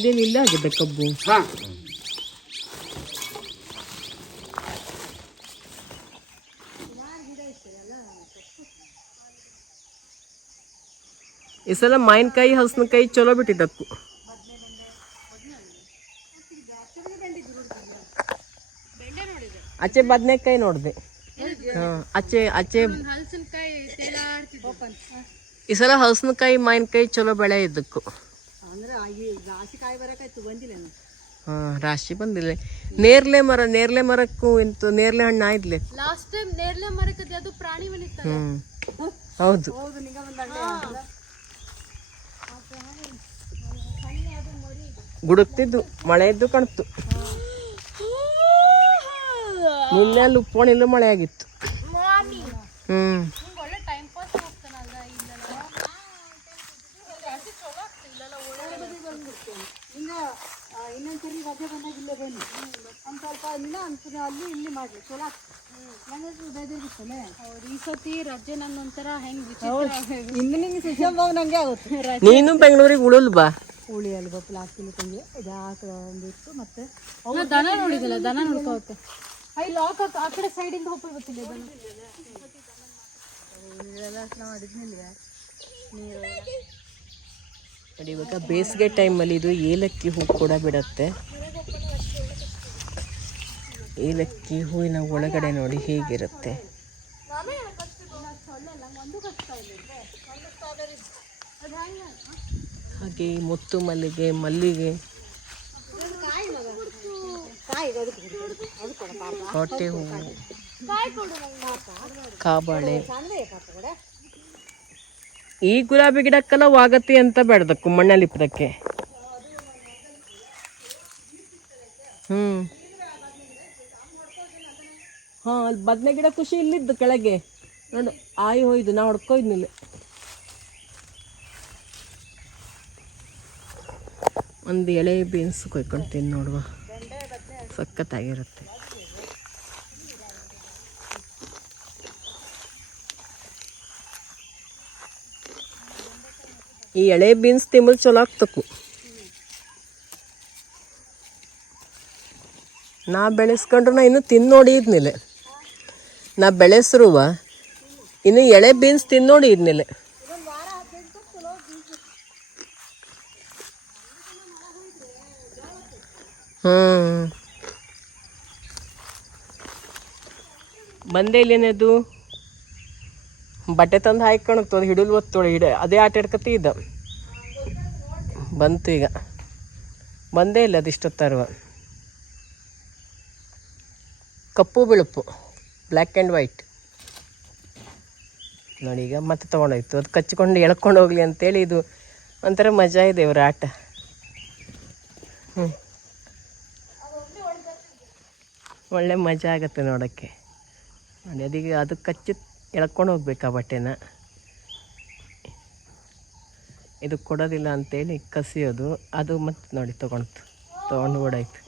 ಅದೇನು ಇಲ್ಲ ಆಗಿದೆ ಕಬ್ಬು. ಹಾ. ಈ ಸಲ ಮಾವಿನಕಾಯಿ ಹಲಸಿನಕಾಯಿ ಚಲೋ ಬಿಟ್ಟಿದ್ದಕ್ಕು. ಆಚೆ ಬದನೆಕಾಯಿ ನೋಡಿದೆ. ಆಚೆ ಆಚೆ ಈ ಸಲ ಹಲಸಿನಕಾಯಿ ಮಾವಿನಕಾಯಿ ಚಲೋ ಬೆಳೆ ಇದ್ದಕ್ಕು ಅಂದ್ರೆ ಈ ರಾಶಿ ಕಾಯಿ ಬರಕಾಯ್ತು ಬಂದಿಲ್ಲ ಏನು ಹಾಂ ರಾಶಿ ಬಂದಿಲ್ಲ. ನೇರ್ಲೆ ಮರ ನೇರ್ಲೆ ಮರಕ್ಕೂ ಇಂತು ನೇರ್ಲೆ ಹಣ್ಣು ಆಯ್ದ್ಲೆ. ಲಾಸ್ಟ್ ಟೈಮ್ ನೇರ್ಲೆ ಮರಕದ ಅದು ಪ್ರಾಣಿ ಬಂದಿತ್ತ ಹ್ಮ್. ಹೌದು. ಹೌದು ನಿಂಗ ಬಂದಾಗ ಗುಡುಕ್ತಿದ್ದು ಮಳೆ ಇದ್ದು ಕಾಣ್ತು ನಿನ್ನೆ ಅಲ್ಲಿ ಉಪ್ಪೋಣಿಲ್ಲೂ ಮಳೆ ಆಗಿತ್ತು. ಹ್ಮ್ ಒಳ್ಳೆ ಟೈಮ್ ಪಾಸ್ ಹೋಗ್ತಾನಲ್ಲ ಇಲ್ಲೆಲ್ಲ ಇನ್ನ ಇನ್ನೊಂದು ಇನ್ನೊಂದ್ಸರಿ ರಜೆ ಬಂದಾಗ ಇಲ್ಲೇ ಬನ್ನಿ. ಒಂದು ಸ್ವಲ್ಪ ದಿನ ಅಂತ ಅಲ್ಲಿ ಇಲ್ಲಿ ಮಾಡ್ಲಿ ಚಲೋ ಹೌದು ಈ ಸತಿ ರಜೆ ನನ್ನ ಒಂಥರ ಹೆಂಗೆ ವಿಚಿತ್ರ ಇನ್ನು ನಿಂಗೆ ಆಗುತ್ತೆ. ನೀನು ಬೆಂಗಳೂರಿಗೆ ಉಳಲ್ಬಾ ಬಾ ಹುಳಿ ಅಲ್ಲಿ ಬಪ್ಪಲು ಹಾಕ್ತಿಲ್ಲ ತಂಗಿ ಕಡೆ ಹಾಕ ಒಂದಿತ್ತು ಮತ್ತೆ ದನ ನೋಡಿದಲ್ಲ ದನ ನೋಡ್ಕೋತ್ತೆ. ಐ ಲಾಕ್ ಆ ಕಡೆ ಸೈಡಿಂದ ಇಂದ ಬರ್ತಿದ್ದೆ ದನ. ಎಲ್ಲ ಮಾಡಿದ್ಮೇಲೆ ನೀರು ನೋಡಿ, ಇವಾಗ ಬೇಸಿಗೆ ಟೈಮಲ್ಲಿ ಇದು ಏಲಕ್ಕಿ ಹೂ ಕೂಡ ಬಿಡುತ್ತೆ. ಏಲಕ್ಕಿ ಹೂವಿನ ಒಳಗಡೆ ನೋಡಿ ಹೇಗಿರುತ್ತೆ. ಹಾಗೆ ಮುತ್ತು ಮಲ್ಲಿಗೆ ಮಲ್ಲಿಗೆ. ಹೊಟ್ಟೆ ಹೂವು ಕಾಬಾಳೆ. ಈ ಗುಲಾಬಿ ಗಿಡಕ್ಕೆಲ್ಲ ವಾಗತಿ ಅಂತ ಬೇಡದ ಕುಮ್ಮಣ್ಣಲ್ಲಿ ಇಪ್ಪದಕ್ಕೆ ಹ್ಮ್. ಹಾಂ, ಅಲ್ಲಿ ಬದನೆ ಗಿಡ ಖುಷಿ ಇಲ್ಲಿದ್ದು ಕೆಳಗೆ. ನೋಡು, ಆಯಿ ಹೋಯ್ದು, ನಾ ಹೊಡ್ಕೊಯ್ದಿಲ್ಲ ಒಂದು ಎಳೆ ಬೀನ್ಸ್ ಕೊಯ್ಕೊಳ್ತೀನಿ ನೋಡುವ. ಸಖತ್ತಾಗಿರುತ್ತೆ. ಈ ಎಳೆ ಬೀನ್ಸ್ ತಿಂಬಲ್ ಚಲೋ ಆಗ್ತಕ್ಕು. ನಾ ಬೆಳೆಸ್ಕೊಂಡ್ರೆ ನಾ ಇನ್ನೂ ನೋಡಿ ಇದ್ನಿಲ್ಲ ನಾ ಬೆಳೆಸ್ರುವ, ಇನ್ನು ಎಳೆ ಬೀನ್ಸ್ ತಿಂದು ನೋಡಿ ಇದ್ನಿಲ್ಲ ಹ್ಮ್. ಬಂದೆ ಇಲ್ಲೇನದು ಬಟ್ಟೆ ತಂದು ಹಾಯ್ಕೊಳಕ್ತು ಅದು ಹಿಡಿಲ್ ಒತ್ತೋಳಿ, ಹಿಡ, ಅದೇ ಆಟ ಆಡ್ಕತಿ ಇದ್ದ. ಬಂತು ಈಗ. ಬಂದೇ ಇಲ್ಲ ಅದಿಷ್ಟೊತ್ತರುವ ಕಪ್ಪು ಬಿಳುಪು ಬ್ಲ್ಯಾಕ್ ಆ್ಯಂಡ್ ವೈಟ್. ನೋಡಿ ಈಗ ಮತ್ತೆ ತೊಗೊಂಡೋಯ್ತು. ಅದು ಕಚ್ಕೊಂಡು ಎಳ್ಕೊಂಡು ಹೋಗ್ಲಿ ಅಂತೇಳಿ ಇದು ಒಂಥರ ಮಜಾ ಇದೆ ಇವ್ರ ಆಟ. ಹ್ಞೂ ಒಳ್ಳೆ ಮಜಾ ಆಗತ್ತೆ ನೋಡೋಕ್ಕೆ. ನೋಡಿ ಅದೀಗ ಅದು ಕಚ್ಚಿ ಎಳ್ಕೊಂಡು ಹೋಗ್ಬೇಕು ಆ ಬಟ್ಟೆನ? ಇದು ಕೊಡೋದಿಲ್ಲ ಅಂತೇಳಿ ಕಸಿಯೋದು. ಅದು ಮತ್ತೆ ನೋಡಿ ತೊಗೊಳ್ತು ತೊಗೊಂಡು ಓಡಾಯ್ತು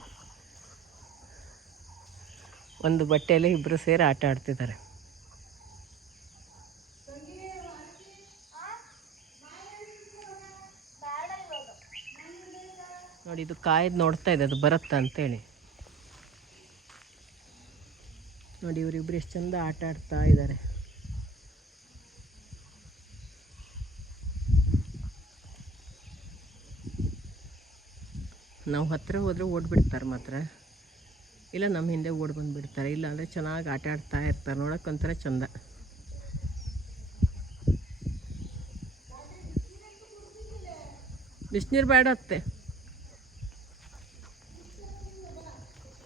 ಒಂದು ಬಟ್ಟೆಯಲ್ಲಿ ಇಬ್ಬರು ಸೇರಿ ಆಟ ಆಡ್ತಿದ್ದಾರೆ. ನೋಡಿ ಇದು ಕಾಯ್ದು ನೋಡ್ತಾ ಇದೆ, ಅದು ಬರುತ್ತಾ ಅಂತೇಳಿ. ನೋಡಿ ಇವರಿಬ್ಬರು ಎಷ್ಟು ಚಂದ ಆಟ ಆಡ್ತಾ ಇದ್ದಾರೆ. ನಾವು ಹತ್ತಿರ ಹೋದರೆ ಓಡ್ಬಿಡ್ತಾರೆ ಮಾತ್ರ. ಇಲ್ಲ ನಮ್ಮ ಹಿಂದೆ ಓಡ್ ಬಂದುಬಿಡ್ತಾರೆ. ಇಲ್ಲ ಅಂದರೆ ಚೆನ್ನಾಗಿ ಆಟ ಆಡ್ತಾ ಇರ್ತಾರೆ. ನೋಡೋಕೆ ಒಂಥರ ಚಂದ. ಬಿಸಿನೀರು ಬೇಡ ಅತ್ತೆ.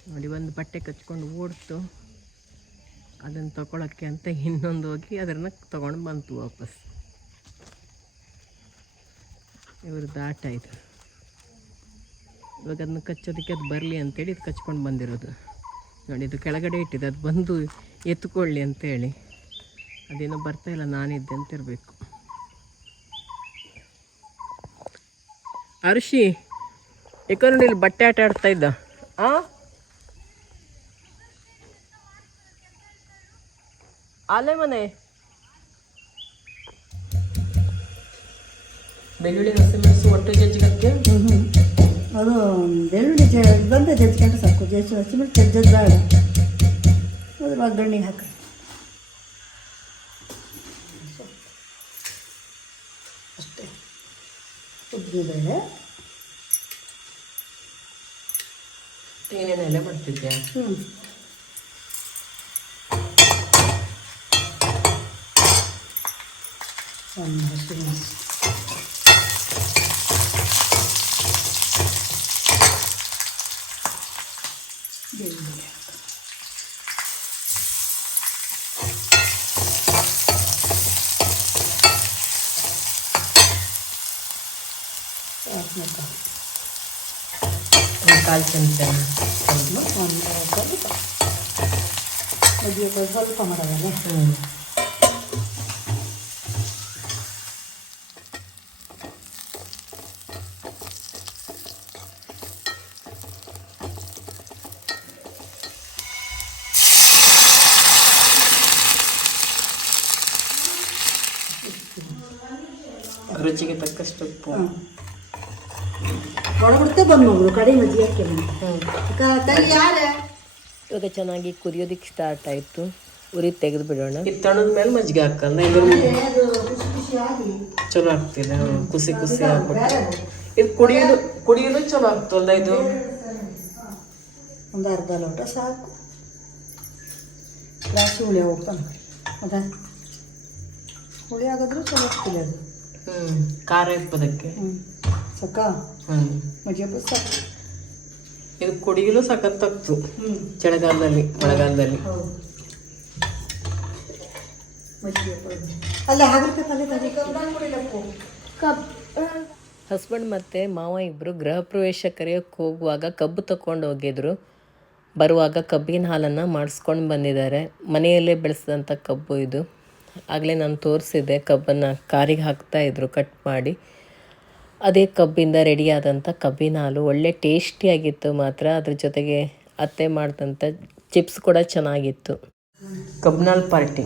ನೋಡಿ, ಒಂದು ಬಟ್ಟೆ ಕಚ್ಕೊಂಡು ಓಡ್ತು. ಅದನ್ನು ತಗೊಳಕ್ಕೆ ಅಂತ ಇನ್ನೊಂದು ಹೋಗಿ ಅದನ್ನು ತಗೊಂಡು ಬಂತು ವಾಪಸ್. ಇವ್ರದ್ದು ಆಟ ಇದು. ಇವಾಗ ಅದನ್ನ ಕಚ್ಚೋದಕ್ಕೆ ಅದು ಬರಲಿ ಅಂತೇಳಿ ಇದು ಕಚ್ಕೊಂಡು ಬಂದಿರೋದು. ನೋಡಿ, ಇದು ಕೆಳಗಡೆ ಇಟ್ಟಿದೆ ಅದು ಬಂದು ಎತ್ಕೊಳ್ಳಿ ಅಂತೇಳಿ. ಅದೇನೋ ಬರ್ತಾ ಇಲ್ಲ, ನಾನಿದ್ದೆ ಅಂತ ಇರಬೇಕು. ಅರ್ಷಿ ಯಾಕೋ ನೋಡಿ ಇಲ್ಲಿ ಬಟ್ಟೆ ಆಟ ಆಡ್ತಾ ಇದ್ದ? ಆ? ಆಲೆ ಮನೆ? ಬೆಳ್ಳುಳ್ಳಿ ಹಸಿಮೆಣಸು ಒಟ್ಟು ಜಜ್ಜಿಗಕ್ಕೆ ಅದು ಬೆಳ್ಳುಳ್ಳಿ ಜ ಬಂದರೆ ಜಜ್ಕೊಂಡು ಸಾಕು ಜಜ್ಜು ಹಸಿಮೆಣಸು ಜಜ್ಜದು ಬೇಡ. ಅದು ಒಗ್ಗರಣೆಗೆ ಹಾಕ. ಅಷ್ಟೇ. ಉದ್ದಿನಬೇಳೆ ತೇನೆಲ್ಲ ಮಾಡ್ತಿದ್ದೆ ಹ್ಞೂ ಒಂದು ಹಸಿಮೆಣಸು ಕಾಲು ಚಮಚ ಸ್ವಲ್ಪ ಒಂದು ಸ್ವಲ್ಪ ಮದುವೆ ಸ್ವಲ್ಪ ಮಾಡೋದಲ್ಲ ಹ್ಞೂ ರುಚಿಗೆ ತಕ್ಕಷ್ಟು ಉಪ್ಪು ಹಾಂ ಒಳಬಿಡ್ತೆ ಬಂದು ಮಗಳು ಕಡೆ ಮಜ್ಜಿಗೆ ಹಾಕಿ ಹ್ಞೂ ತಂಗಿ ಇವಾಗ ಚೆನ್ನಾಗಿ ಕುದಿಯೋದಕ್ಕೆ ಸ್ಟಾರ್ಟ್ ಆಯಿತು. ಉರಿ ತೆಗೆದು ಬಿಡೋಣ ಇದು ತಣದ ಮೇಲೆ ಮಜ್ಜಿಗೆ ಹಾಕಲ್ಲ ಇದ್ರ ಚಲೋ ಆಗ್ತಿದೆ. ಕುಸಿ ಕುಸಿ ಹಾಕ್ಬಿಟ್ಟು ಇದು ಕುಡಿಯೋದು ಕುಡಿಯೋದು ಚಲೋ ಆಗ್ತಲ್ಲ ಇದು? ಒಂದು ಅರ್ಧ ಲೋಟ ಸಾಕು. ರಾಶಿ ಹುಳಿ ಹೋಗ್ತಾನೆ ಅದ. ಹುಳಿ ಆಗಿದ್ರೂ ಚಲೋ ಆಗ್ತಿಲ್ಲ ಅದು. ಹ್ಞೂ ಖಾರ ಇಪ್ಪದಕ್ಕೆ ಹ್ಞೂ ಸಕ್ಕ? ಮಜ್ಜಿಗೆ ಇದು ಕುಡಿಯಲು ಸಖತ್ತಾಗ್ತು ಚಳಿಗಾಲದಲ್ಲಿ ಮಳೆಗಾಲದಲ್ಲಿ. ಹಸ್ಬೆಂಡ್ ಮತ್ತೆ ಮಾವ ಇಬ್ಬರು ಗೃಹ ಪ್ರವೇಶ ಕರೆಯೋಕ್ಕೆ ಹೋಗುವಾಗ ಕಬ್ಬು ತಕೊಂಡು ಹೋಗಿದ್ರು. ಬರುವಾಗ ಕಬ್ಬಿನ ಹಾಲನ್ನು ಮಾಡಿಸ್ಕೊಂಡು ಬಂದಿದ್ದಾರೆ. ಮನೆಯಲ್ಲೇ ಬೆಳೆಸಿದಂಥ ಕಬ್ಬು ಇದು. ಆಗಲೇ ನಾನು ತೋರಿಸಿದೆ ಕಬ್ಬನ್ನು ಕಾರಿಗೆ ಹಾಕ್ತಾ ಇದ್ರು ಕಟ್ ಮಾಡಿ. ಅದೇ ಕಬ್ಬಿಂದ ರೆಡಿಯಾದಂಥ ಕಬ್ಬಿನ ಹಾಲು. ಒಳ್ಳೆ ಟೇಸ್ಟಿಯಾಗಿತ್ತು ಮಾತ್ರ. ಅದ್ರ ಜೊತೆಗೆ ಅತ್ತೆ ಮಾಡಿದಂಥ ಚಿಪ್ಸ್ ಕೂಡ ಚೆನ್ನಾಗಿತ್ತು. ಕಬ್ನಾಳ್ ಪಾರ್ಟಿ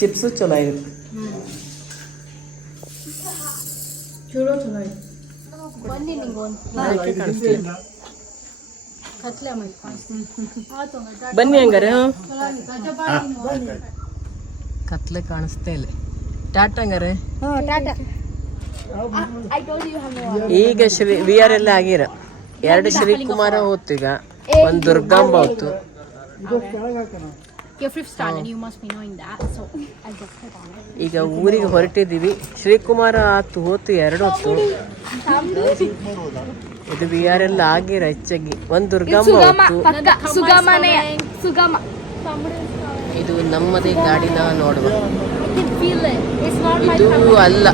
ಚಿಪ್ಸು ಚಲೋ ಇರುತ್ತೆ. ಚಲೋ ಚಲೋ ಐತಿ ಬನ್ನಿ ನಿಂಗೆ ಒಂದು ಕತ್ಲೆ ಮಾಡಿ ಆಯ್ತು ಬನ್ನಿ ಹಂಗಾರೆ ಕತ್ಲೆ ಕಾಣಿಸ್ತಾ ಇಲ್ಲ. ಟಾಟಾ ಹಂಗಾರೆ? ಹಾಂ ಟಾಟಾ. ಈಗ ಶ್ರೀ ವಿ ಆರ್ ಎಲ್ಲ ಆಗಿರ. ಎರಡು ಶ್ರೀಕುಮಾರ ಹೋತು ಈಗ. ಒಂದು ದುರ್ಗಾಂಬ ಹೋತು Your fifth standard, you must be knowing that. So I just put on. it. ಈಗ ಊರಿಗೆ ಹೊರಟಿದ್ದೀವಿ. ಶ್ರೀಕುಮಾರ ಆತು ಹೋತು ಎರಡು ಹೊತ್ತು. ಇದು ಬಿ ಆರ್ ಎಲ್ ಆಗಿರ ಹೆಚ್ಚಾಗಿ ಒಂದು ದುರ್ಗಮ್ಮ ಹೊತ್ತು. ಸುಗಮನೆ ಸುಗಮ. ಇದು ನಮ್ಮದೇ ಗಾಡಿನ ನೋಡುವ. ಇದು ಅಲ್ಲ.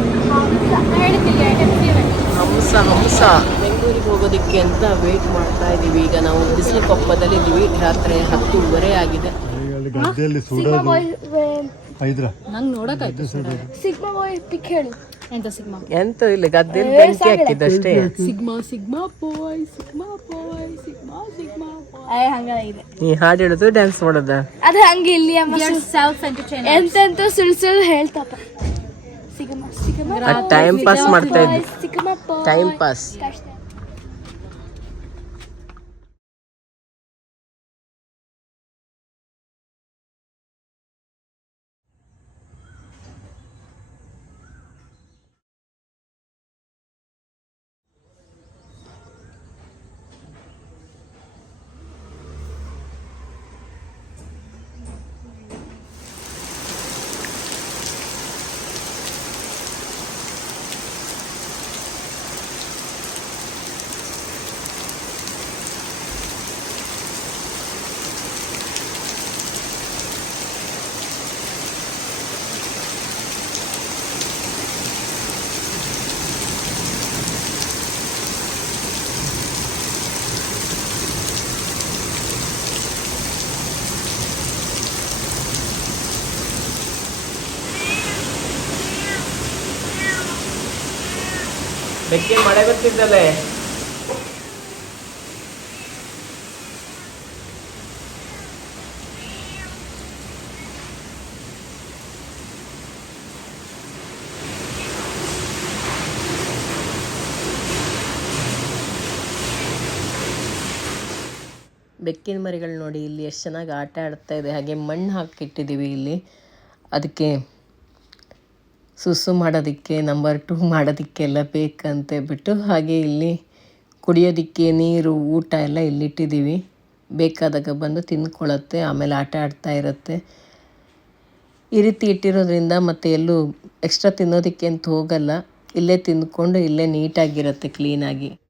ಹಂಸ. ಹಂಸ ಬೆಂಗಳೂರಿಗೆ ಹೋಗೋದಕ್ಕೆ ಅಂತ ವೇಟ್ ಮಾಡ್ತಾ ಇದ್ದೀವಿ ಈಗ ನಾವು ಬಿಸಿಲು ಕೊಪ್ಪದಲ್ಲಿ ಇದ್ದೀವಿ. ರಾತ್ರಿ ಹತ್ತೂವರೆ ಆಗಿದೆ. ಗದ್ದೆಯಲ್ಲಿ ಸುಡೋದು ಐದ್ರ. ನಂಗೆ ನೋಡಕ್ಕಾಯ್ತು ಸಿಗ್ಮಾ ಬಾಯ್ ಪಿಕ್ ಹೇಳು. ಎಂತ ಸಿಗ್ಮಾ? ಎಂತ ಇಲ್ಲ ಗದ್ದೆಯಲ್ಲಿ ಬೆಂಕಿ ಹಾಕಿದ್ದಷ್ಟೇ sigma sigma boy sigma boy sigma sigma boy ಹಂಗ ಇದೆ. ನೀ ಹಾಡು ಹೇಳೋದು ಡ್ಯಾನ್ಸ್ ಮಾಡೋದ? ಅದು ಹಂಗೆ ಇಲ್ಲಿ ಸೆಲ್ಫ್ ಎಂಟರ್ಟೈನ್ ಎಂತೆಂತ ಸುಳ್ಳು ಸುಳ್ಳು ಹೇಳ್ತಪ್ಪ. ಸಿಗ್ಮಾ ಸಿಗ್ಮಾ ಟೈಮ್ ಪಾಸ್ ಮಾಡ್ತಾ ಇದ್ವಿ ಬಾಯ್ ಟೈಮ್ ಪಾಸ್ ಕಷ್ಟ. ಬೆಕ್ಕಿನ ಮಳೆ ಬರ್ತಿದ್ದಲ್ಲೇ ಬೆಕ್ಕಿನ ಮರಿಗಳು ನೋಡಿ, ಇಲ್ಲಿ ಎಷ್ಟು ಚೆನ್ನಾಗಿ ಆಟ ಆಡ್ತಾ ಇದೆ. ಹಾಗೆ ಮಣ್ಣು ಹಾಕಿಟ್ಟಿದ್ದೀವಿ ಇಲ್ಲಿ. ಅದಕ್ಕೆ ಸುಸು ಮಾಡೋದಕ್ಕೆ ನಂಬರ್ ಟು ಮಾಡೋದಕ್ಕೆಲ್ಲ ಬೇಕಂತ ಬಿಟ್ಟು ಹಾಗೆ ಇಲ್ಲಿ ಕುಡಿಯೋದಕ್ಕೆ ನೀರು, ಊಟ ಎಲ್ಲ ಇಲ್ಲಿಟ್ಟಿದ್ದೀವಿ. ಬೇಕಾದಾಗ ಬಂದು ತಿಂದ್ಕೊಳ್ಳುತ್ತೆ, ಆಮೇಲೆ ಆಟ ಆಡ್ತಾ ಇರುತ್ತೆ. ಈ ರೀತಿ ಇಟ್ಟಿರೋದ್ರಿಂದ ಮತ್ತೆ ಎಲ್ಲೂ ಎಕ್ಸ್ಟ್ರಾ ತಿನ್ನೋದಕ್ಕೆ ಅಂತ ಹೋಗಲ್ಲ. ಇಲ್ಲೇ ತಿಂದ್ಕೊಂಡು ಇಲ್ಲೇ ನೀಟಾಗಿರುತ್ತೆ ಕ್ಲೀನಾಗಿ